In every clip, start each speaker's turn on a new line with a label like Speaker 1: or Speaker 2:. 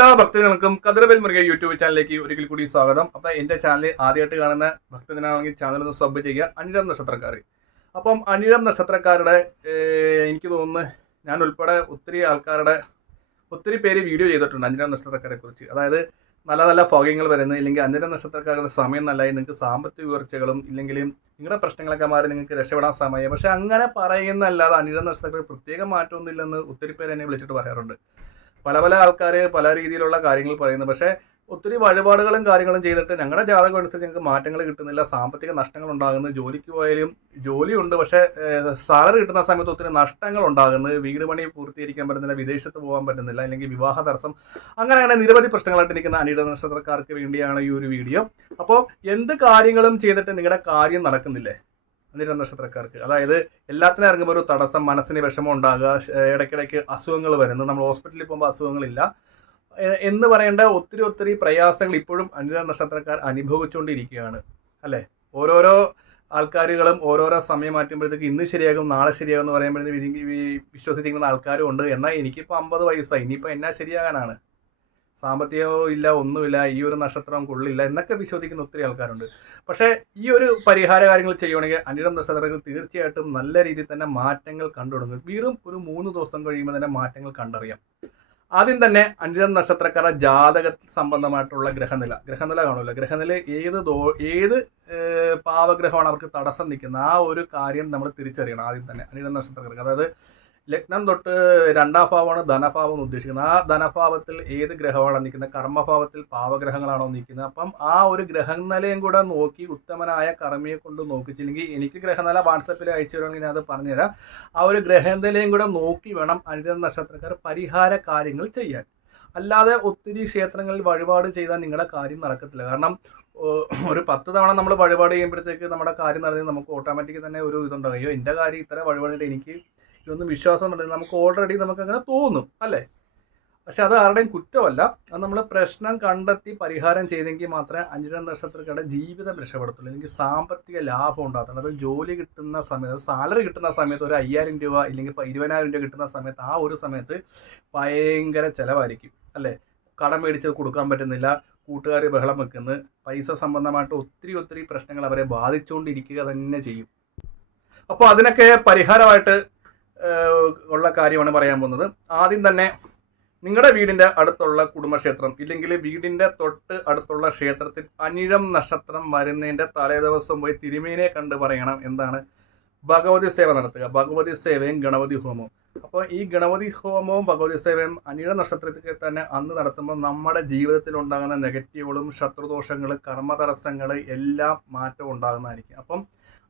Speaker 1: എല്ലാ ഭക്തജനങ്ങൾക്കും കതിരവേൽ മുരുകൻ യൂട്യൂബ് ചാനലിലേക്ക് ഒരിക്കൽ കൂടി സ്വാഗതം. അപ്പൊ എന്റെ ചാനലിൽ ആദ്യമായിട്ട് കാണുന്ന ഭക്തജനാണെങ്കിൽ ചാനൽ ഒന്ന് സബ് ചെയ്യുക. അനിഴം നക്ഷത്രക്കാർ അപ്പം അനിഴം നക്ഷത്രക്കാരുടെ എനിക്ക് തോന്നുന്നു ഞാൻ ഉൾപ്പെടെ ഒത്തിരി ആൾക്കാരുടെ ഒത്തിരി പേര് വീഡിയോ ചെയ്തിട്ടുണ്ട് അനിഴം നക്ഷത്രക്കാരെ കുറിച്ച്. അതായത് നല്ല നല്ല ഫോഗിങ്ങൾ വരുന്നത് ഇല്ലെങ്കിൽ അനിഴം നക്ഷത്രക്കാരുടെ സമയം നല്ലതായി നിങ്ങൾക്ക് സാമ്പത്തിക ഉയർച്ചകളും ഇല്ലെങ്കിൽ നിങ്ങളുടെ പ്രശ്നങ്ങളൊക്കെ മാറി നിങ്ങൾക്ക് രക്ഷപ്പെടാൻ സമയം പക്ഷെ അങ്ങനെ പറയുന്നല്ലാതെ അനിഴം നക്ഷത്രക്കാർ പ്രത്യേക മാറ്റമൊന്നുമില്ലെന്ന് ഒത്തിരി പേര് എന്നെ വിളിച്ചിട്ട് പറയാറുണ്ട്. പല പല ആൾക്കാർ പല രീതിയിലുള്ള കാര്യങ്ങൾ പറയുന്നു. പക്ഷേ ഒത്തിരി വഴിപാടുകളും കാര്യങ്ങളും ചെയ്തിട്ട് ഞങ്ങളുടെ ജാതകം അനുസരിച്ച് ഞങ്ങൾക്ക് മാറ്റങ്ങൾ കിട്ടുന്നില്ല. സാമ്പത്തിക നഷ്ടങ്ങൾ ഉണ്ടാകുന്നു. ജോലിക്ക് പോയാലും ജോലിയുണ്ട് പക്ഷേ സാലറി കിട്ടുന്ന സമയത്ത് ഒത്തിരി നഷ്ടങ്ങൾ ഉണ്ടാകുന്നു. വീട് പണി പൂർത്തീകരിക്കാൻ പറ്റുന്നില്ല. വിദേശത്ത് പോകാൻ പറ്റുന്നില്ല. അല്ലെങ്കിൽ വിവാഹ തടസ്സം. അങ്ങനെ അങ്ങനെ നിരവധി പ്രശ്നങ്ങളായിട്ട് നിൽക്കുന്ന അനിട നക്ഷത്രക്കാർക്ക് വേണ്ടിയാണ് ഈ ഒരു വീഡിയോ. അപ്പോൾ എന്ത് കാര്യങ്ങളും ചെയ്തിട്ട് നിങ്ങളുടെ കാര്യം നടക്കുന്നില്ലേ? അനിട നക്ഷത്രക്കാർക്ക് അതായത് എല്ലാത്തിനും ഇറങ്ങുമ്പോൾ ഒരു തടസ്സം മനസ്സിന് വിഷമം ഉണ്ടാകുക ഇടയ്ക്കിടയ്ക്ക് അസുഖങ്ങൾ വരുന്നു നമ്മൾ ഹോസ്പിറ്റലിൽ പോകുമ്പോൾ അസുഖങ്ങളില്ല. എന്ന് പറയേണ്ട ഒത്തിരി ഒത്തിരി പ്രയാസങ്ങൾ ഇപ്പോഴും അനിത നക്ഷത്രക്കാർ അനുഭവിച്ചുകൊണ്ടിരിക്കുകയാണ്. അല്ലേ? ഓരോരോ ആൾക്കാരുകളും ഓരോരോ സമയം മാറ്റുമ്പോഴത്തേക്ക് ഇന്ന് ശരിയാകും നാളെ ശരിയാകും എന്ന് പറയുമ്പോഴത്തേക്ക് വിശ്വസിച്ചിരിക്കുന്ന ആൾക്കാരും ഉണ്ട്. എന്നാൽ എനിക്കിപ്പോൾ അമ്പത് വയസ്സായി. ഇനിയിപ്പോൾ എന്നാ ശരിയാകാനാണ്? സാമ്പത്തികവും ഇല്ല ഒന്നുമില്ല ഈ ഒരു നക്ഷത്രം കൊള്ളില്ല എന്നൊക്കെ വിശ്വസിക്കുന്ന ഒത്തിരി ആൾക്കാരുണ്ട്. പക്ഷേ ഈ ഒരു പരിഹാര കാര്യങ്ങൾ ചെയ്യുവാണെങ്കിൽ അനിടം നക്ഷത്രങ്ങൾ തീർച്ചയായിട്ടും നല്ല രീതിയിൽ തന്നെ മാറ്റങ്ങൾ കണ്ടുതുടങ്ങും വീറും ഒരു മൂന്ന് ദിവസം കഴിയുമ്പോൾ തന്നെ മാറ്റങ്ങൾ കണ്ടറിയാം. ആദ്യം തന്നെ അനിടം നക്ഷത്രക്കാരുടെ ജാതക സംബന്ധമായിട്ടുള്ള ഗ്രഹനില. ഗ്രഹനില കാണുമല്ലോ. ഗ്രഹനില ഏത് ദോ ഏത് പാവഗ്രഹമാണ് അവർക്ക് തടസ്സം നിൽക്കുന്നത്? ആ ഒരു കാര്യം നമ്മൾ തിരിച്ചറിയണം ആദ്യം തന്നെ അനിടം നക്ഷത്രക്കാർക്ക്. അതായത് ലഗ്നം തൊട്ട് രണ്ടാം ഭാവമാണ് ധനഭാവം എന്ന് ഉദ്ദേശിക്കുന്നത്. ആ ധനഭാവത്തിൽ ഏത് ഗ്രഹമാണ് നിൽക്കുന്നത്? കർമ്മഭാവത്തിൽ പാവഗ്രഹങ്ങളാണോ നിൽക്കുന്നത്? അപ്പം ആ ഒരു ഗ്രഹനിലയും കൂടെ നോക്കി ഉത്തമനായ കർമ്മിയെ കൊണ്ട് നോക്കിച്ചില്ലെങ്കിൽ എനിക്ക് ഗ്രഹനില വാട്സപ്പിൽ അയച്ചു തരുമെങ്കിൽ ഞാൻ അത് പറഞ്ഞുതരാം. ആ ഒരു ഗ്രഹനിലയും കൂടെ നോക്കി വേണം അനിത നക്ഷത്രക്കാർ പരിഹാര കാര്യങ്ങൾ ചെയ്യാൻ. അല്ലാതെ ഒത്തിരി ക്ഷേത്രങ്ങളിൽ വഴിപാട് ചെയ്താൽ നിങ്ങളുടെ കാര്യം നടക്കത്തില്ല. കാരണം ഒരു പത്ത് തവണ നമ്മൾ വഴിപാട് ചെയ്യുമ്പോഴത്തേക്ക് നമ്മുടെ കാര്യം നടന്നാൽ നമുക്ക് ഓട്ടോമാറ്റിക് തന്നെ ഒരു ഇതുണ്ടാകും. അയ്യോ എന്റെ കാര്യം ഇത്ര വഴിപാടിട്ട് എനിക്ക് ഇതൊന്നും വിശ്വാസം ഉണ്ടെങ്കിൽ നമുക്ക് ഓൾറെഡി നമുക്ക് അങ്ങനെ തോന്നും അല്ലേ? പക്ഷെ അത് ആരുടെയും കുറ്റമല്ല. അത് നമ്മൾ പ്രശ്നം കണ്ടെത്തി പരിഹാരം ചെയ്തെങ്കിൽ മാത്രമേ അഞ്ചിരം നക്ഷത്രക്കാരുടെ ജീവിതം രക്ഷപ്പെടുത്തുള്ളൂ. എനിക്ക് സാമ്പത്തിക ലാഭം ഉണ്ടാകത്തുള്ളൂ. അത് ജോലി കിട്ടുന്ന സമയത്ത് സാലറി കിട്ടുന്ന സമയത്ത് ഒരു അയ്യായിരം രൂപ ഇല്ലെങ്കിൽ ഇരുപതിനായിരം രൂപ കിട്ടുന്ന സമയത്ത് ആ ഒരു സമയത്ത് ഭയങ്കര ചിലവായിരിക്കും അല്ലേ? കടം മേടിച്ച് കൊടുക്കാൻ പറ്റുന്നില്ല. കൂട്ടുകാർ ബഹളം വെക്കുന്നു. പൈസ സംബന്ധമായിട്ട് ഒത്തിരി ഒത്തിരി പ്രശ്നങ്ങൾ അവരെ ബാധിച്ചുകൊണ്ടിരിക്കുക തന്നെ ചെയ്യും. അപ്പോൾ അതിനൊക്കെ പരിഹാരമായിട്ട് ഉള്ള കാര്യമാണ് പറയാൻ പോകുന്നത്. ആദ്യം തന്നെ നിങ്ങളുടെ വീടിന്റെ അടുത്തുള്ള കുടുംബക്ഷേത്രം ഇല്ലെങ്കിൽ വീടിന്റെ തൊട്ട് അടുത്തുള്ള ക്ഷേത്രത്തിൽ അനിഴം നക്ഷത്രം വരുന്നതിന്റെ തലേ ദിവസം പോയി തിരുമേനെ കണ്ട് പറയണം എന്താണ്? ഭഗവതി സേവ നടത്തുക. ഭഗവതി സേവയും ഗണപതി ഹോമവും. അപ്പോൾ ഈ ഗണപതി ഹോമവും ഭഗവതി സേവയും അനിഴ നക്ഷത്രത്തിൽ തന്നെ അന്ന് നടത്തുമ്പോൾ നമ്മുടെ ജീവിതത്തിൽ ഉണ്ടാകുന്ന നെഗറ്റീവുകളും ശത്രുദോഷങ്ങൾ കർമ്മതടസ്സങ്ങൾ എല്ലാം മാറ്റം ഉണ്ടാകുന്നതായിരിക്കും. അപ്പം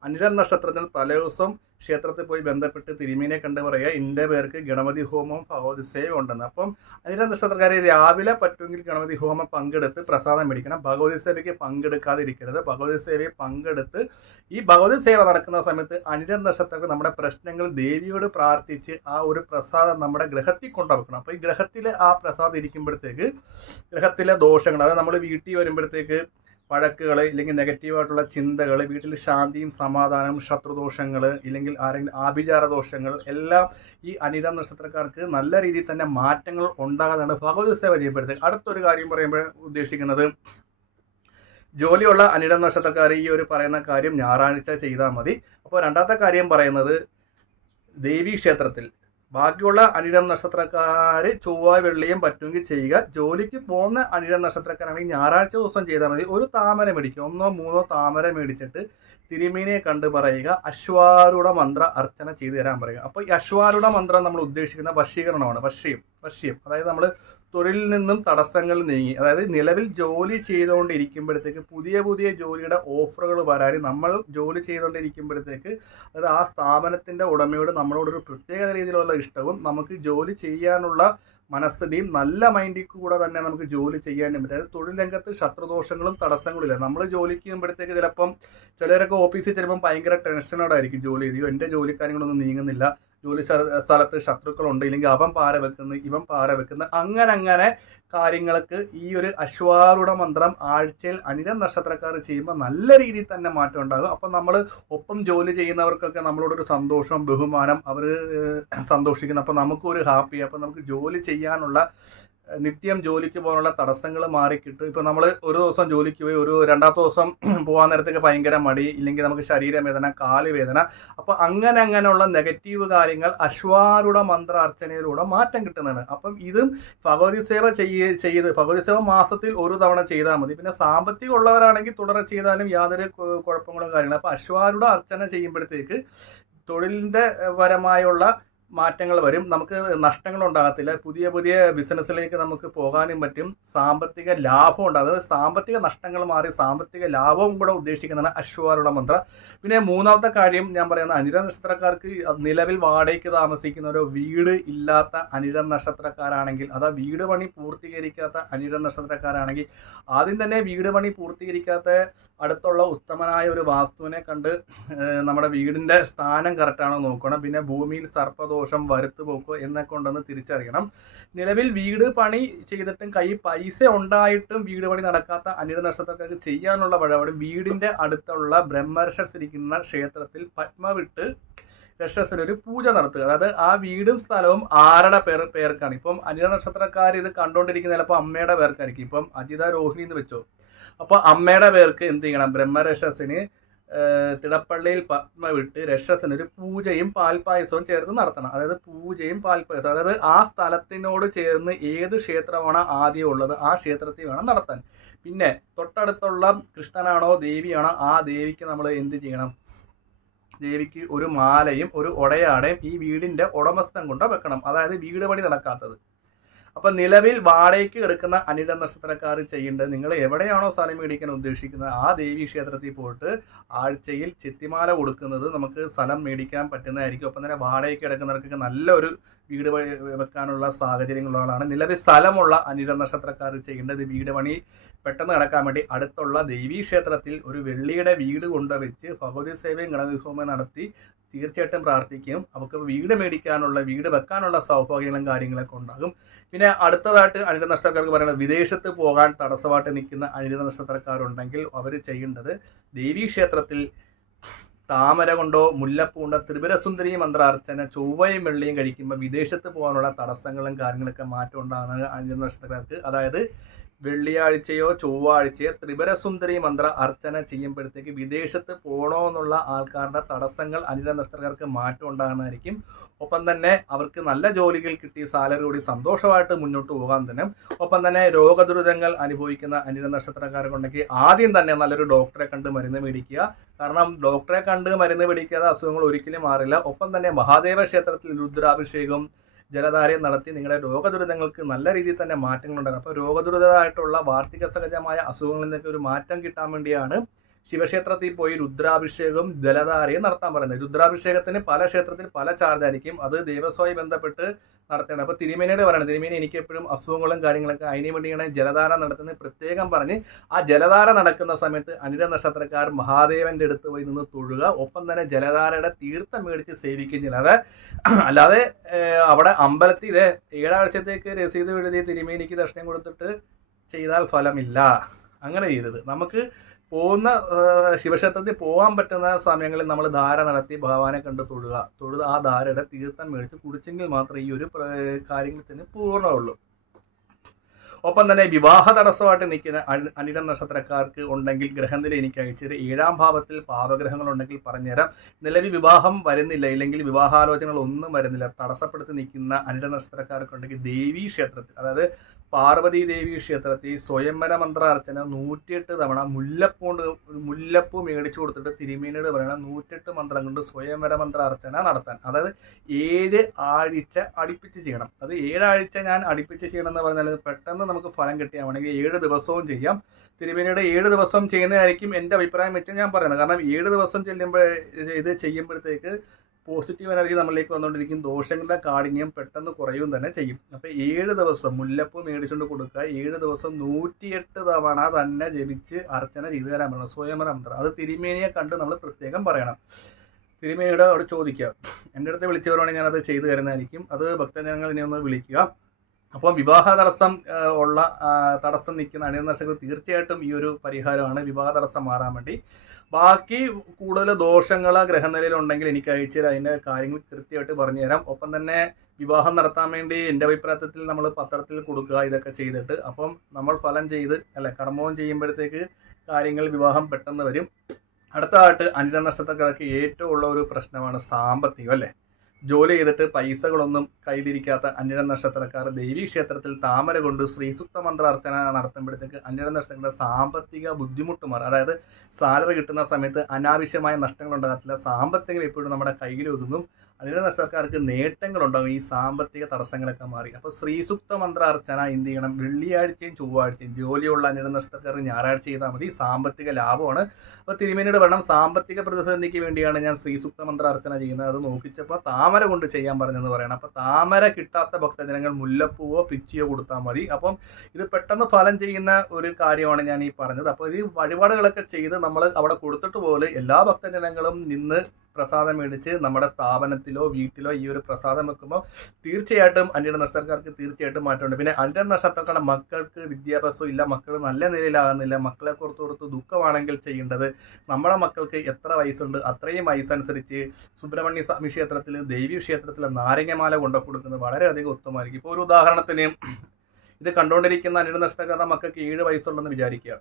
Speaker 1: അനിഴ നക്ഷത്രത്തിന് തലേദിവസം ക്ഷേത്രത്തിൽ പോയി ബന്ധപ്പെട്ട് തിരുമീനെ കണ്ട് പറയുക എന്റെ പേർക്ക് ഗണപതി ഹോമവും ഭഗവതി സേവ ഉണ്ടെന്ന്. അപ്പം അനിഴ നക്ഷത്രക്കാരെ രാവിലെ പറ്റുമെങ്കിൽ ഗണപതി ഹോമം പങ്കെടുത്ത് പ്രസാദം മേടിക്കണം. ഭഗവതി സേവയ്ക്ക് പങ്കെടുക്കാതിരിക്കരുത്. ഭഗവതി സേവയെ പങ്കെടുത്ത് ഈ ഭഗവതി സേവ നടക്കുന്ന സമയത്ത് അനിഴ നക്ഷത്രക്ക് നമ്മുടെ പ്രശ്നങ്ങൾ ദേവിയോട് പ്രാർത്ഥിച്ച് ആ ഒരു പ്രസാദം നമ്മുടെ ഗ്രഹത്തിൽ കൊണ്ടുവക്കണം. അപ്പോൾ ഈ ഗ്രഹത്തിൽ ആ പ്രസാദം ഇരിക്കുമ്പോഴത്തേക്ക് ഗ്രഹത്തിലെ ദോഷങ്ങൾ അതായത് നമ്മൾ വീട്ടിൽ വരുമ്പോഴത്തേക്ക് വഴക്കുകൾ ഇല്ലെങ്കിൽ നെഗറ്റീവായിട്ടുള്ള ചിന്തകൾ വീട്ടിൽ ശാന്തിയും സമാധാനവും ശത്രുദോഷങ്ങൾ ഇല്ലെങ്കിൽ ആരെങ്കിലും ആഭിചാര ദോഷങ്ങൾ എല്ലാം ഈ അനിത നക്ഷത്രക്കാർക്ക് നല്ല രീതിയിൽ തന്നെ മാറ്റങ്ങൾ ഉണ്ടാകാതാണ് ഭഗവത് സേവ ചെയ്യുമ്പോഴത്തേക്ക് അടുത്തൊരു കാര്യം പറയുമ്പോൾ ഉദ്ദേശിക്കുന്നത് ജോലിയുള്ള അനിഴ നക്ഷത്രക്കാർ ഈ ഒരു പറയുന്ന കാര്യം ഞായറാഴ്ച ചെയ്താൽ മതി. അപ്പോൾ രണ്ടാമത്തെ കാര്യം പറയുന്നത് ദേവീ ക്ഷേത്രത്തിൽ ബാക്കിയുള്ള അനിഴം നക്ഷത്രക്കാർ ചൊവ്വ വെള്ളിയും പറ്റുമെങ്കിൽ ചെയ്യുക. ജോലിക്ക് പോകുന്ന അനിഴം നക്ഷത്രക്കാരാണെങ്കിൽ ഞായറാഴ്ച ദിവസം ചെയ്താൽ മതി. ഒരു താമര മേടിക്കുക. ഒന്നോ മൂന്നോ താമര മേടിച്ചിട്ട് തിരുമീനെ കണ്ട് പറയുക അശ്വാരൂഢ മന്ത്ര അർച്ചന ചെയ്തു തരാൻ പറയുക. അപ്പോൾ ഈ അശ്വാരൂഢ മന്ത്രം നമ്മൾ ഉദ്ദേശിക്കുന്ന വശീകരണമാണ് വശ്യം വശ്യം. അതായത് നമ്മൾ തൊഴിലിൽ നിന്നും തടസ്സങ്ങൾ നീങ്ങി അതായത് നിലവിൽ ജോലി ചെയ്തുകൊണ്ടിരിക്കുമ്പോഴത്തേക്ക് പുതിയ പുതിയ ജോലിയുടെ ഓഫറുകൾ വരാനും നമ്മൾ ജോലി ചെയ്തുകൊണ്ടിരിക്കുമ്പോഴത്തേക്ക് അതായത് ആ സ്ഥാപനത്തിന്റെ ഉടമയോട് നമ്മളോടൊരു പ്രത്യേക രീതിയിലുള്ള ഇഷ്ടവും നമുക്ക് ജോലി ചെയ്യാനുള്ള മനസ്ഥിതിയും നല്ല മൈൻഡിൽ കൂടെ തന്നെ നമുക്ക് ജോലി ചെയ്യാനും പറ്റും. അതായത് തൊഴിൽ രംഗത്ത് ശത്രുദോഷങ്ങളും തടസ്സങ്ങളും ഇല്ല നമ്മൾ ജോലിക്ക് ചെയ്യുമ്പോഴത്തേക്ക് ചിലപ്പം ചിലരൊക്കെ ഓഫീസിൽ ചെല്ലുമ്പം ഭയങ്കര ടെൻഷനോടായിരിക്കും ജോലി ചെയ്യും എന്റെ ജോലിക്കാര്യങ്ങളൊന്നും നീങ്ങുന്നില്ല. ജോലി സ്ഥല- സ്ഥലത്ത് ശത്രുക്കളുണ്ട് ഇല്ലെങ്കിൽ അവൻ പാര വെക്കുന്നു ഇവൻ പാര വെക്കുന്നു അങ്ങനെ അങ്ങനെ കാര്യങ്ങൾക്ക് ഈ ഒരു അശ്വാരൂഢ മന്ത്രം ആഴ്ചയിൽ അനിരം നക്ഷത്രക്കാർ ചെയ്യുമ്പോൾ നല്ല രീതിയിൽ തന്നെ മാറ്റം ഉണ്ടാകും. അപ്പം നമ്മൾ ഒപ്പം ജോലി ചെയ്യുന്നവർക്കൊക്കെ നമ്മളോടൊരു സന്തോഷം ബഹുമാനം അവർ സന്തോഷിക്കുന്നു. അപ്പം നമുക്കും ഒരു ഹാപ്പി അപ്പം നമുക്ക് ജോലി ചെയ്യാനുള്ള നിത്യം ജോലിക്ക് പോകാനുള്ള തടസ്സങ്ങൾ മാറിക്കിട്ടും. ഇപ്പം നമ്മൾ ഒരു ദിവസം ജോലിക്ക് പോയി ഒരു രണ്ടാമത്തെ ദിവസം പോകാൻ നേരത്തേക്ക് ഭയങ്കര മടി ഇല്ലെങ്കിൽ നമുക്ക് ശരീരവേദന കാൽ വേദന അപ്പോൾ അങ്ങനെ അങ്ങനെയുള്ള നെഗറ്റീവ് കാര്യങ്ങൾ അശ്വാരുടെ മന്ത്ര അർച്ചനയിലൂടെ മാറ്റം കിട്ടുന്നതാണ്. അപ്പം ഇതും ഭഗവതി സേവ ചെയ്യ ചെയ്ത് ഭഗവതി സേവ മാസത്തിൽ ഒരു തവണ ചെയ്താൽ മതി. പിന്നെ സാമ്പത്തികം ഉള്ളവരാണെങ്കിൽ തുടരെ ചെയ്താലും യാതൊരു കുഴപ്പങ്ങളും കാര്യങ്ങളും. അപ്പോൾ അശ്വാരുടെ അർച്ചന ചെയ്യുമ്പോഴത്തേക്ക് തൊഴിലിന്റെ പരമായുള്ള മാറ്റങ്ങൾ വരും. നമുക്ക് നഷ്ടങ്ങൾ ഉണ്ടാകത്തില്ല പുതിയ പുതിയ ബിസിനസ്സിലേക്ക് നമുക്ക് പോകാനും പറ്റും. സാമ്പത്തിക ലാഭം ഉണ്ട്. അതായത് സാമ്പത്തിക നഷ്ടങ്ങൾ മാറി സാമ്പത്തിക ലാഭവും കൂടെ ഉദ്ദേശിക്കുന്നതാണ് അശ്വാരുടെ മന്ത്ര. പിന്നെ മൂന്നാമത്തെ കാര്യം ഞാൻ പറയുന്ന അനിര നക്ഷത്രക്കാർക്ക് നിലവിൽ വാടകയ്ക്ക് താമസിക്കുന്നവരോ വീട് ഇല്ലാത്ത അനിര നക്ഷത്രക്കാരാണെങ്കിൽ അതാ വീട് പണി പൂർത്തീകരിക്കാത്ത അനിര നക്ഷത്രക്കാരാണെങ്കിൽ ആദ്യം തന്നെ വീട് പണി പൂർത്തീകരിക്കാത്ത അടുത്തുള്ള ഉത്തമനായ ഒരു വാസ്തുവിനെ കണ്ട് നമ്മുടെ വീടിന്റെ സ്ഥാനം കറക്റ്റാണോ നോക്കണം. പിന്നെ ഭൂമിയിൽ സർപ്പദോഷം വരുത്തു പോക്കോ എന്നൊക്കെ ഉണ്ടെന്ന് തിരിച്ചറിയണം. നിലവിൽ വീട് പണി ചെയ്തിട്ടും കൈ പൈസ ഉണ്ടായിട്ടും വീട് പണി നടക്കാത്ത അനിട നക്ഷത്രക്കാർക്ക് ചെയ്യാനുള്ള വഴിപാട് വീടിന്റെ അടുത്തുള്ള ബ്രഹ്മർഷസ് ഇരിക്കുന്ന ക്ഷേത്രത്തിൽ പത്മ വിട്ട് ഒരു പൂജ നടത്തുക. അതായത് ആ വീടും സ്ഥലവും ആരുടെ പേർ പേർക്കാണ്? ഇപ്പം അനിത നക്ഷത്രക്കാർ ഇത് കണ്ടുകൊണ്ടിരിക്കുന്ന ചിലപ്പോൾ അമ്മയുടെ പേർക്കായിരിക്കും. ഇപ്പം അജിത രോഹിണി എന്ന് വെച്ചോ. അപ്പോൾ അമ്മയുടെ പേർക്ക് എന്ത് ചെയ്യണം? ബ്രഹ്മരക്ഷസിന് തിടപ്പള്ളിയിൽ പത്മ വിട്ട് രക്ഷസന് ഒരു പൂജയും പാൽപ്പായസവും ചേർന്ന് നടത്തണം. അതായത് പൂജയും പാൽപ്പായസം അതായത് ആ സ്ഥലത്തിനോട് ചേർന്ന് ഏത് ക്ഷേത്രമാണോ ആദ്യം ഉള്ളത് ആ ക്ഷേത്രത്തിൽ വേണം നടത്താൻ. പിന്നെ തൊട്ടടുത്തുള്ള കൃഷ്ണനാണോ ദേവിയാണോ ആ ദേവിക്ക് നമ്മൾ എന്ത് ചെയ്യണം? ദേവിക്ക് ഒരു മാലയും ഒരു ഒടയാടയും ഈ വീടിന്റെ ഉടമസ്ഥൻ കൊണ്ട് വെക്കണം. അതായത് വീട് പണി നടക്കാത്തത്. അപ്പൊ നിലവിൽ വാടകയ്ക്ക് കിടക്കുന്ന അനിട നക്ഷത്രക്കാർ ചെയ്യേണ്ടത് നിങ്ങൾ എവിടെയാണോ സ്ഥലം മേടിക്കാൻ ഉദ്ദേശിക്കുന്നത് ആ ദേവി ക്ഷേത്രത്തിൽ പോയിട്ട് ആഴ്ചയിൽ ചെത്തിമാല കൊടുക്കുന്നത് നമുക്ക് സ്ഥലം മേടിക്കാൻ പറ്റുന്നതായിരിക്കും. ഒപ്പം തന്നെ വാടകയ്ക്ക് കിടക്കുന്നവർക്കൊക്കെ നല്ലൊരു വീട് വെക്കാനുള്ള വെക്കാനുള്ള സാഹചര്യങ്ങളുള്ളതാണ് നിലവിൽ സ്ഥലമുള്ള അനിട നക്ഷത്രക്കാർ ചെയ്യേണ്ടത് വീട് പണി പെട്ടെന്ന് കിടക്കാൻ വേണ്ടി അടുത്തുള്ള ദേവീ ക്ഷേത്രത്തിൽ ഒരു വെള്ളിയുടെ വീട് കൊണ്ടുവച്ച് ഭഗവതി സേവയും ഗണവിഹോമം നടത്തി തീർച്ചയായിട്ടും പ്രാർത്ഥിക്കും. അവർക്ക് വീട് മേടിക്കാനുള്ള വീട് വെക്കാനുള്ള സൗഭാഗ്യങ്ങളും കാര്യങ്ങളൊക്കെ ഉണ്ടാകും. പിന്നെ അടുത്തതായിട്ട് അനിത നക്ഷത്രക്കാർക്ക് പറയുന്നത് വിദേശത്ത് പോകാൻ തടസ്സമായിട്ട് നിൽക്കുന്ന അനിത നക്ഷത്രക്കാരുണ്ടെങ്കിൽ അവർ ചെയ്യേണ്ടത് ദേവീ ക്ഷേത്രത്തിൽ താമര കൊണ്ടോ മുല്ലപ്പൂ കൊണ്ടോ ത്രിപുരസുന്ദരി മന്ത്രാർച്ചന ചൊവ്വയും വെള്ളിയും കഴിക്കുമ്പോൾ വിദേശത്ത് പോകാനുള്ള തടസ്സങ്ങളും കാര്യങ്ങളൊക്കെ മാറ്റം ഉണ്ടാകുന്നത് അനിത നക്ഷത്രക്കാർക്ക്. അതായത് വെള്ളിയാഴ്ചയോ ചൊവ്വാഴ്ചയോ ത്രിപുരസുന്ദരി മന്ത്ര അർച്ചന ചെയ്യുമ്പോഴത്തേക്ക് വിദേശത്ത് പോകണോ എന്നുള്ള ആൾക്കാരുടെ തടസ്സങ്ങൾ അനിഴ നക്ഷത്രക്കാർക്ക് മാറ്റം ഉണ്ടാകുന്നതായിരിക്കും. ഒപ്പം തന്നെ അവർക്ക് നല്ല ജോലികൾ കിട്ടി സാലറി കൂടി സന്തോഷമായിട്ട് മുന്നോട്ട് പോകാൻ തന്നെ. ഒപ്പം തന്നെ രോഗദുരിതങ്ങൾ അനുഭവിക്കുന്ന അനിഴ നക്ഷത്രക്കാർക്കുണ്ടെങ്കിൽ ആദ്യം തന്നെ നല്ലൊരു ഡോക്ടറെ കണ്ട് മരുന്ന് മേടിക്കുക. കാരണം ഡോക്ടറെ കണ്ട് മരുന്ന് മേടിക്കാതെ അസുഖങ്ങൾ ഒരിക്കലും മാറില്ല. ഒപ്പം തന്നെ മഹാദേവ ക്ഷേത്രത്തിൽ രുദ്രാഭിഷേകം ജലധാരയും നടത്തി നിങ്ങളുടെ രോഗദുരിതങ്ങൾക്ക് നല്ല രീതിയിൽ തന്നെ മാറ്റങ്ങൾ ഉണ്ടാകും അപ്പോൾ രോഗദുരിതമായിട്ടുള്ള വാർദ്ധക്യ സഹജമായ അസുഖങ്ങളിൽ നിന്നൊക്കെ ഒരു മാറ്റം കിട്ടാൻ വേണ്ടിയാണ് ശിവക്ഷേത്രത്തിൽ പോയി രുദ്രാഭിഷേകം ജലധാരയും നടത്താൻ പറയുന്നത് രുദ്രാഭിഷേകത്തിന് പല ക്ഷേത്രത്തിൽ പല ചാർജ് ആയിരിക്കും. അത് ദേവസ്വമായി ബന്ധപ്പെട്ട് നടത്തേണ്ടത്. അപ്പോൾ തിരുമേനയുടെ പറയുന്നത് തിരുമേനി എനിക്ക് എപ്പോഴും അസുഖങ്ങളും കാര്യങ്ങളൊക്കെ അതിന് വേണ്ടിയാണ് ജലധാര നടത്തുന്നത് പ്രത്യേകം പറഞ്ഞ് ആ ജലധാര നടക്കുന്ന സമയത്ത് അനിര നക്ഷത്രക്കാർ മഹാദേവന്റെ അടുത്ത് പോയി നിന്ന് തൊഴുക. ഒപ്പം തന്നെ ജലധാരയുടെ തീർത്ഥം മേടിച്ച് സേവിക്കുകയും അല്ലാതെ അല്ലാതെ അവിടെ അമ്പലത്തിൽ ഇതേ ഏഴാഴ്ചത്തേക്ക് രസീത് എഴുതി തിരുമേനിക്ക് ദർശനം കൊടുത്തിട്ട് ചെയ്താൽ ഫലമില്ല. അങ്ങനെ ചെയ്തത് നമുക്ക് പോകുന്ന ശിവക്ഷേത്രത്തിൽ പോകാൻ പറ്റുന്ന സമയങ്ങളിൽ നമ്മൾ ധാര നടത്തി ഭഗവാനെ കണ്ട് തൊഴുക തൊഴുത് ആ ധാരയുടെ തീർത്ഥം മേടിച്ച് കുടിച്ചെങ്കിൽ മാത്രമേ ഈ ഒരു കാര്യത്തിന് പൂർണമുള്ളൂ ഒപ്പം തന്നെ വിവാഹ തടസ്സമായിട്ട് നിൽക്കുന്ന അനി- അനിട നക്ഷത്രക്കാർക്ക് ഉണ്ടെങ്കിൽ ഗ്രഹനില എനിക്ക് അയച്ചത് ഏഴാം ഭാവത്തിൽ പാപഗ്രഹങ്ങൾ ഉണ്ടെങ്കിൽ പറഞ്ഞുതരാം. നിലവിൽ വിവാഹം വരുന്നില്ല. ഇല്ലെങ്കിൽ വിവാഹാലോചനകൾ ഒന്നും വരുന്നില്ല. തടസ്സപ്പെടുത്തി നിൽക്കുന്ന അനിട നക്ഷത്രക്കാർക്കുണ്ടെങ്കിൽ ദേവീ ക്ഷേത്രത്തിൽ അതായത് പാർവതി ദേവി ക്ഷേത്രത്തിൽ സ്വയംവര മന്ത്രാർച്ചന നൂറ്റിയെട്ട് തവണ മുല്ലപ്പൂണ്ട് മുല്ലപ്പൂ മേടിച്ചു കൊടുത്തിട്ട് തിരുമേനോട് പറയണം നൂറ്റെട്ട് മന്ത്രം കൊണ്ട് സ്വയംവര മന്ത്രാർച്ചന നടത്താൻ. അതായത് ഏഴ് ആഴ്ച അടുപ്പിച്ച് ചെയ്യണം. അത് ഏഴാഴ്ച ഞാൻ അടുപ്പിച്ച് ചെയ്യണം എന്ന് പറഞ്ഞാൽ പെട്ടെന്ന് നമുക്ക് ഫലം കിട്ടിയാൽ വേണമെങ്കിൽ ഏഴ് ദിവസവും ചെയ്യാം. തിരുമേനിയുടെ ഏഴ് ദിവസം ചെയ്യുന്നതായിരിക്കും എന്റെ അഭിപ്രായം വെച്ച് ഞാൻ പറയുന്നത്. കാരണം ഏഴ് ദിവസം ചെല്ലുമ്പോൾ ഇത് ചെയ്യുമ്പോഴത്തേക്ക് പോസിറ്റീവ് എനർജി നമ്മളിലേക്ക് വന്നുകൊണ്ടിരിക്കും ദോഷങ്ങളുടെ കാഠിന്യം പെട്ടെന്ന് കുറയും തന്നെ ചെയ്യും. അപ്പോൾ ഏഴ് ദിവസം മുല്ലപ്പൂ മേടിച്ചുകൊണ്ട് കൊടുക്കുക ഏഴ് ദിവസം നൂറ്റിയെട്ട് തവണ തന്നെ ജപിച്ച് അർച്ചന ചെയ്തു തരാൻ പറ്റണം സ്വയംവര മന്ത്രം. അത് തിരുമേനിയെ കണ്ട് നമ്മൾ പ്രത്യേകം പറയണം. തിരുമേനിയുടെ അവിടെ ചോദിക്കുക. എന്റെ അടുത്ത് വിളിച്ചവരാണെങ്കിൽ ഞാനത് ചെയ്തു തരുന്നതായിരിക്കും. അത് ഭക്തജനങ്ങൾ ഇനി ഒന്ന് വിളിക്കുക. അപ്പം വിവാഹ തടസ്സം ഉള്ള തടസ്സം നിൽക്കുന്ന അണിയനർഷകർ തീർച്ചയായിട്ടും ഈ ഒരു പരിഹാരമാണ് വിവാഹ തടസ്സം മാറാൻ വേണ്ടി. ബാക്കി കൂടുതൽ ദോഷങ്ങൾ ഗ്രഹനിലയിലുണ്ടെങ്കിൽ എനിക്ക് അയച്ചു അതിന്റെ കാര്യങ്ങൾ കൃത്യമായിട്ട് പറഞ്ഞു തരാം. ഒപ്പം തന്നെ വിവാഹം നടത്താൻ വേണ്ടി എന്റെ അഭിപ്രായത്തിൽ നമ്മൾ പത്രത്തിൽ കൊടുക്കുക ഇതൊക്കെ ചെയ്തിട്ട്. അപ്പം നമ്മൾ ഫലം ചെയ്ത് അല്ല കർമ്മവും ചെയ്യുമ്പോഴത്തേക്ക് കാര്യങ്ങൾ വിവാഹം പെട്ടെന്ന് വരും. അടുത്തതായിട്ട് അനിത നക്ഷത്രക്കാർക്ക് ഏറ്റവും ഉള്ള ഒരു പ്രശ്നമാണ് സാമ്പത്തികം അല്ലേ? ജോലി ചെയ്തിട്ട് പൈസകളൊന്നും കയ്യിലിരിക്കാത്ത അന്യര നക്ഷത്രക്കാർ ദേവീ ക്ഷേത്രത്തിൽ താമര കൊണ്ട് ശ്രീസുക്ത മന്ത്ര അർച്ചന നടത്തുമ്പോഴത്തേക്ക് അന്യര നക്ഷത്രങ്ങളുടെ സാമ്പത്തിക ബുദ്ധിമുട്ട് മാറും അതായത് സാലറി കിട്ടുന്ന സമയത്ത് അനാവശ്യമായ നഷ്ടങ്ങൾ ഉണ്ടാകത്തില്ല സാമ്പത്തികം എപ്പോഴും നമ്മുടെ കയ്യിൽ ഒതുങ്ങും അനിര നക്ഷത്രക്കാർക്ക് നേട്ടങ്ങളുണ്ടാകും ഈ സാമ്പത്തിക തടസ്സങ്ങളൊക്കെ മാറി. അപ്പോൾ ശ്രീസുക്ത മന്ത്ര അർച്ചന എന്ത് ചെയ്യണം? വെള്ളിയാഴ്ചയും ചൊവ്വാഴ്ചയും ജോലിയുള്ള അനിര നക്ഷത്രക്കാർ ഞായറാഴ്ച ചെയ്താൽ മതി. സാമ്പത്തിക ലാഭമാണ്. അപ്പോൾ തിരുമേനിയുടെ വേണം സാമ്പത്തിക പ്രതിസന്ധിക്ക് വേണ്ടിയാണ് ഞാൻ ശ്രീസുക്ത മന്ത്ര അർച്ചന ചെയ്യുന്നത്. അത് നോക്കിച്ചപ്പോൾ താമര കൊണ്ട് ചെയ്യാൻ പറഞ്ഞെന്ന് പറയണം. അപ്പോൾ താമര കിട്ടാത്ത ഭക്തജനങ്ങൾ മുല്ലപ്പൂവോ പിച്ചിയോ കൊടുത്താൽ മതി. അപ്പം ഇത് പെട്ടെന്ന് ഫലം ചെയ്യുന്ന ഒരു കാര്യമാണ് ഞാൻ ഈ പറഞ്ഞത്. അപ്പോൾ ഈ വഴിപാടുകളൊക്കെ ചെയ്ത് നമ്മൾ അവിടെ കൊടുത്തിട്ട് പോലെ എല്ലാ ഭക്തജനങ്ങളും നിന്ന് പ്രസാദം മേടിച്ച് നമ്മുടെ സ്ഥാപനത്തിലോ വീട്ടിലോ ഈ ഒരു പ്രസാദം വെക്കുമ്പോൾ തീർച്ചയായിട്ടും അന്യ നക്ഷത്രക്കാർക്ക് തീർച്ചയായിട്ടും മാറ്റമുണ്ട്. പിന്നെ അന്യ നക്ഷത്രക്കാരുടെ മക്കൾക്ക് വിദ്യാഭ്യാസം ഇല്ല. മക്കൾ നല്ല നിലയിലാകുന്നില്ല. മക്കളെ കുറത്ത് പുറത്ത് ദുഃഖമാണെങ്കിൽ ചെയ്യേണ്ടത് നമ്മുടെ മക്കൾക്ക് എത്ര വയസ്സുണ്ട് അത്രയും വയസ്സനുസരിച്ച് സുബ്രഹ്മണ്യ സ്വാമി ക്ഷേത്രത്തിൽ ദേവി ക്ഷേത്രത്തിൽ നാരങ്ങമാല കൊണ്ടു കൊടുക്കുന്നത് വളരെയധികം ഉത്തമമായിരിക്കും. ഇപ്പോൾ ഒരു ഉദാഹരണത്തിന് ഇത് കണ്ടുകൊണ്ടിരിക്കുന്ന അന്യ നക്ഷത്രക്കാരുടെ മക്കൾക്ക് ഏഴ് വയസ്സുണ്ടെന്ന് വിചാരിക്കുക.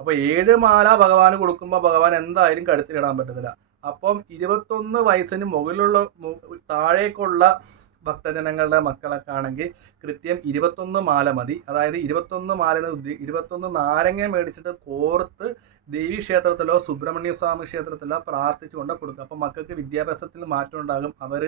Speaker 1: അപ്പോൾ ഏഴ് മാല ഭഗവാന് കൊടുക്കുമ്പോൾ ഭഗവാൻ എന്തായാലും കഴുത്തിലിടാൻ പറ്റത്തില്ല. അപ്പം ഇരുപത്തൊന്ന് വയസ്സിന് മുകളിലുള്ള താഴേക്കുള്ള ഭക്തജനങ്ങളുടെ മക്കളൊക്കെ ആണെങ്കിൽ കൃത്യം ഇരുപത്തൊന്ന് മാല മതി. അതായത് ഇരുപത്തൊന്ന് മാല ഇരുപത്തൊന്ന് നാരങ്ങ മേടിച്ചിട്ട് കോർത്ത് ദേവി ക്ഷേത്രത്തിലോ സുബ്രഹ്മണ്യ സ്വാമി ക്ഷേത്രത്തിലോ പ്രാർത്ഥിച്ചുകൊണ്ട് കൊടുക്കുക. അപ്പോൾ മക്കൾക്ക് വിദ്യാഭ്യാസത്തിൽ മാറ്റം ഉണ്ടാകും. അവർ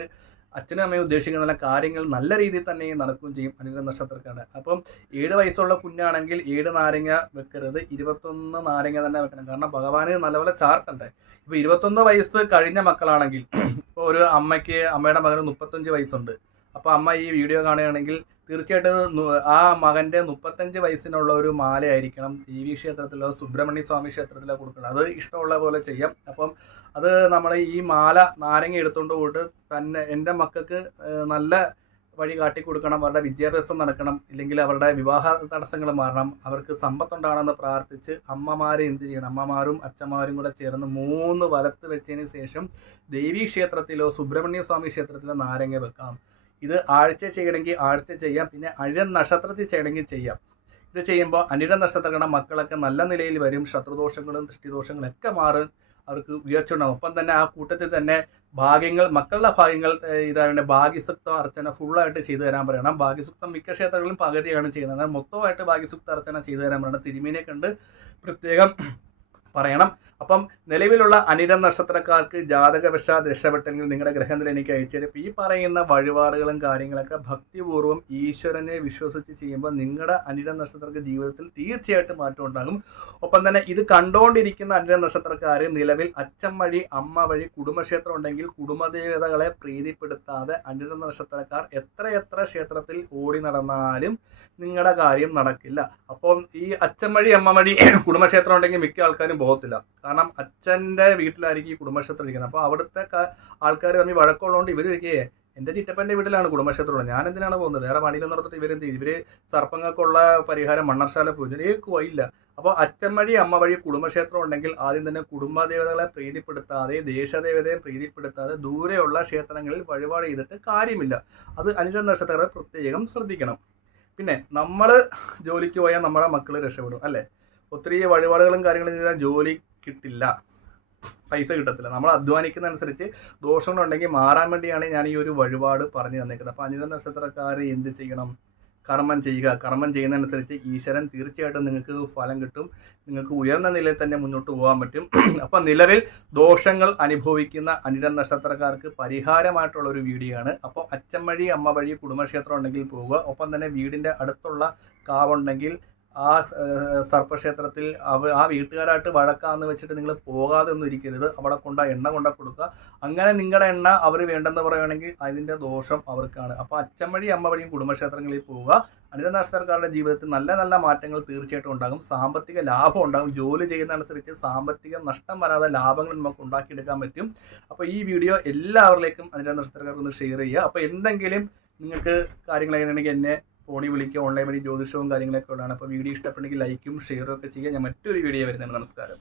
Speaker 1: അച്ഛനും അമ്മയും ഉദ്ദേശിക്കുന്ന കാര്യങ്ങൾ നല്ല രീതിയിൽ തന്നെ നടക്കുകയും ചെയ്യും അനിത നക്ഷത്രക്കാരുടെ അപ്പം ഏഴ് വയസ്സുള്ള കുഞ്ഞാണെങ്കിൽ ഏഴ് നാരങ്ങ വെക്കരുത്. ഇരുപത്തൊന്ന് നാരങ്ങ തന്നെ വെക്കണം. കാരണം ഭഗവാന് നല്ലപോലെ ചാർത്തണ്ടേ. ഇപ്പോൾ ഇരുപത്തൊന്ന് വയസ്സ് കഴിഞ്ഞ മക്കളാണെങ്കിൽ ഇപ്പോൾ ഒരു അമ്മയ്ക്ക് അമ്മയുടെ മകന് മുപ്പത്തഞ്ച് വയസ്സുണ്ട്. അപ്പോൾ അമ്മ ഈ വീഡിയോ കാണുകയാണെങ്കിൽ തീർച്ചയായിട്ടും ആ മകന്റെ മുപ്പത്തഞ്ച് വയസ്സിനുള്ള ഒരു മാലയായിരിക്കണം ദേവി ക്ഷേത്രത്തിലോ സുബ്രഹ്മണ്യ സ്വാമി ക്ഷേത്രത്തിലോ കൊടുക്കണം അത് ഇഷ്ടമുള്ള പോലെ ചെയ്യാം. അപ്പം അത് നമ്മൾ ഈ മാല നാരങ്ങ എടുത്തുകൊണ്ട് പോയിട്ട് തന്നെ എന്റെ മക്കൾക്ക് നല്ല വഴി കാട്ടിക്കൊടുക്കണം അവരുടെ വിദ്യാഭ്യാസം നടക്കണം ഇല്ലെങ്കിൽ അവരുടെ വിവാഹ തടസ്സങ്ങൾ മാറണം. അവർക്ക് സമ്പത്തുണ്ടാകണമെന്ന് പ്രാർത്ഥിച്ച് അമ്മമാരെ എന്ത് ചെയ്യണം? അമ്മമാരും അച്ഛന്മാരും കൂടെ ചേർന്ന് മൂന്ന് വലത്ത് വെച്ചതിന് ശേഷം ദേവീ ക്ഷേത്രത്തിലോ സുബ്രഹ്മണ്യ സ്വാമി ക്ഷേത്രത്തിലോ നാരങ്ങ വെക്കാം. ഇത് ആഴ്ച ചെയ്യണമെങ്കിൽ ആഴ്ച ചെയ്യാം പിന്നെ അഴൻ നക്ഷത്രത്തിൽ ചെയ്യണമെങ്കിൽ ചെയ്യാം. ഇത് ചെയ്യുമ്പോൾ അനിഴ നക്ഷത്രങ്ങളുടെ മക്കളൊക്കെ നല്ല നിലയിൽ വരും ശത്രുദോഷങ്ങളും ദൃഷ്ടിദോഷങ്ങളും ഒക്കെ മാറും. അവർക്ക് ഉയർച്ച ഉണ്ടാകും ഒപ്പം തന്നെ ആ കൂട്ടത്തിൽ തന്നെ ഭാഗ്യങ്ങൾ മക്കളുടെ ഭാഗ്യങ്ങൾ ഭാഗ്യസുക്തം ഭാഗ്യസുക്ത അർച്ചന ഫുള്ളായിട്ട് ചെയ്തു തരാൻ പറയണം. ഭാഗ്യസുക്തം മിക്ക ക്ഷേത്രങ്ങളിലും പകുതിയാണ് ചെയ്യുന്നത്. മൊത്തമായിട്ട് ഭാഗ്യസുക്ത അർച്ചന ചെയ്തു തരാൻ പറയണം. തിരുമീനെ കണ്ട് പ്രത്യേകം പറയണം. അപ്പം നിലവിലുള്ള അനിരം നക്ഷത്രക്കാർക്ക് ജാതകവശ രക്ഷപ്പെട്ടെങ്കിൽ നിങ്ങളുടെ ഗ്രഹത്തിൽ എനിക്ക് അയച്ചു തരും. ഈ പറയുന്ന വഴിപാടുകളും കാര്യങ്ങളൊക്കെ ഭക്തിപൂർവം ഈശ്വരനെ വിശ്വസിച്ച് ചെയ്യുമ്പോൾ നിങ്ങളുടെ അനിരം നക്ഷത്രക്ക് ജീവിതത്തിൽ തീർച്ചയായിട്ടും മാറ്റം ഉണ്ടാകും. ഒപ്പം തന്നെ ഇത് കണ്ടുകൊണ്ടിരിക്കുന്ന അനിരം നക്ഷത്രക്കാർ നിലവിൽ അച്ഛൻ വഴി അമ്മ വഴി കുടുംബക്ഷേത്രം ഉണ്ടെങ്കിൽ കുടുംബദേവതകളെ പ്രീതിപ്പെടുത്താതെ അനിരം നക്ഷത്രക്കാർ എത്ര എത്ര ക്ഷേത്രത്തിൽ ഓടി നടന്നാലും നിങ്ങളുടെ കാര്യം നടക്കില്ല. അപ്പം ഈ അച്ഛൻ വഴി അമ്മ വഴി കുടുംബക്ഷേത്രം ഉണ്ടെങ്കിൽ മിക്ക ആൾക്കാരും പോകത്തില്ല. കാരണം അച്ഛന്റെ വീട്ടിലായിരിക്കും ഈ കുടുംബക്ഷേത്രം ഇരിക്കുന്നത്. അപ്പോൾ അവിടുത്തെ ആൾക്കാർ തമ്മിൽ വഴക്കമുള്ളതുകൊണ്ട് ഇവർ ഇരിക്കേ എന്റെ ചിറ്റപ്പന്റെ വീട്ടിലാണ് കുടുംബക്ഷേത്രമുള്ളത് ഞാൻ എന്തിനാണ് പോകുന്നത്? വേറെ പണിയിലൊന്നും നടത്തിട്ട് ഇവരെന്ത് ചെയ്യും? ഇവർ സർപ്പങ്ങൾക്കുള്ള പരിഹാരം മണ്ണർശാല പൂജ. ഇല്ല അപ്പോൾ അച്ഛൻ വഴി അമ്മ വഴി കുടുംബക്ഷേത്രം ഉണ്ടെങ്കിൽ ആദ്യം തന്നെ കുടുംബദേവതകളെ പ്രീതിപ്പെടുത്താതെ ദേശദേവതയെ പ്രീതിപ്പെടുത്താതെ ദൂരെയുള്ള ക്ഷേത്രങ്ങളിൽ വഴിപാട് ചെയ്തിട്ട് കാര്യമില്ല. അത് അനുജ നക്ഷത്രങ്ങളെ പ്രത്യേകം ശ്രദ്ധിക്കണം. പിന്നെ നമ്മൾ ജോലിക്ക് പോയാൽ നമ്മുടെ മക്കൾ രക്ഷപ്പെടും അല്ലേ? ഒത്തിരി വഴിപാടുകളും കാര്യങ്ങളും ചെയ്താൽ ജോലി കിട്ടില്ല. പൈസ കിട്ടത്തില്ല. നമ്മൾ അധ്വാനിക്കുന്ന അനുസരിച്ച് ദോഷങ്ങളുണ്ടെങ്കിൽ മാറാൻ വേണ്ടിയാണ് ഞാൻ ഈ ഒരു വഴിപാട് പറഞ്ഞു തന്നേക്കുന്നത്. അപ്പോൾ അനിഴ നക്ഷത്രക്കാർ എന്ത് ചെയ്യണം? കർമ്മം ചെയ്യുക. കർമ്മം ചെയ്യുന്നതനുസരിച്ച് ഈശ്വരൻ തീർച്ചയായിട്ടും നിങ്ങൾക്ക് ഫലം കിട്ടും. നിങ്ങൾക്ക് ഉയർന്ന നിലയിൽ തന്നെ മുന്നോട്ട് പോകാൻ പറ്റും. അപ്പം നിലവിൽ ദോഷങ്ങൾ അനുഭവിക്കുന്ന അനിര നക്ഷത്രക്കാർക്ക് പരിഹാരമായിട്ടുള്ള ഒരു വീഡിയോ ആണ് അപ്പോൾ അച്ഛൻ വഴി അമ്മ വഴി കുടുംബക്ഷേത്രം ഉണ്ടെങ്കിൽ പോവുക. ഒപ്പം തന്നെ വീടിന്റെ അടുത്തുള്ള കാവുണ്ടെങ്കിൽ ആ സർപ്പക്ഷേത്രത്തിൽ അവ ആ വീട്ടുകാരായിട്ട് വഴക്കാന്ന് വെച്ചിട്ട് നിങ്ങൾ പോകാതെ ഒന്നും ഇരിക്കരുത്. അവിടെ കൊണ്ട എണ്ണ കൊണ്ട കൊടുക്കുക. അങ്ങനെ നിങ്ങളുടെ എണ്ണ അവർ വേണ്ടെന്ന് പറയുകയാണെങ്കിൽ അതിന്റെ ദോഷം അവർക്കാണ്. അപ്പോൾ അച്ഛൻ വഴി അമ്മ വഴിയും കുടുംബക്ഷേത്രങ്ങളിൽ പോവുക. അനിത സർക്കാരുടെ ജീവിതത്തിൽ നല്ല നല്ല മാറ്റങ്ങൾ തീർച്ചയായിട്ടും ഉണ്ടാകും. സാമ്പത്തിക ലാഭം ഉണ്ടാകും. ജോലി ചെയ്യുന്നതനുസരിച്ച് സാമ്പത്തിക നഷ്ടം വരാതെ ലാഭങ്ങൾ നമുക്ക് ഉണ്ടാക്കിയെടുക്കാൻ പറ്റും. അപ്പോൾ ഈ വീഡിയോ എല്ലാവരിലേക്കും നക്ഷത്രക്കാർക്ക് ഒന്ന് ഷെയർ ചെയ്യുക. അപ്പോൾ എന്തെങ്കിലും നിങ്ങൾക്ക് കാര്യങ്ങൾ എങ്ങനെയാണെങ്കിൽ എന്നെ ഫോണിൽ വിളിക്കുക ഓൺലൈൻ വഴി ജ്യോതിഷവും കാര്യങ്ങളൊക്കെ ഉള്ളതാണ്. അപ്പോൾ വീഡിയോ ഇഷ്ടപ്പെട്ടെങ്കിൽ ലൈക്കും ഷെയറും ഒക്കെ ചെയ്യുക. ഞാൻ മറ്റൊരു വീഡിയോ വരുന്നതാണ്. നമസ്കാരം.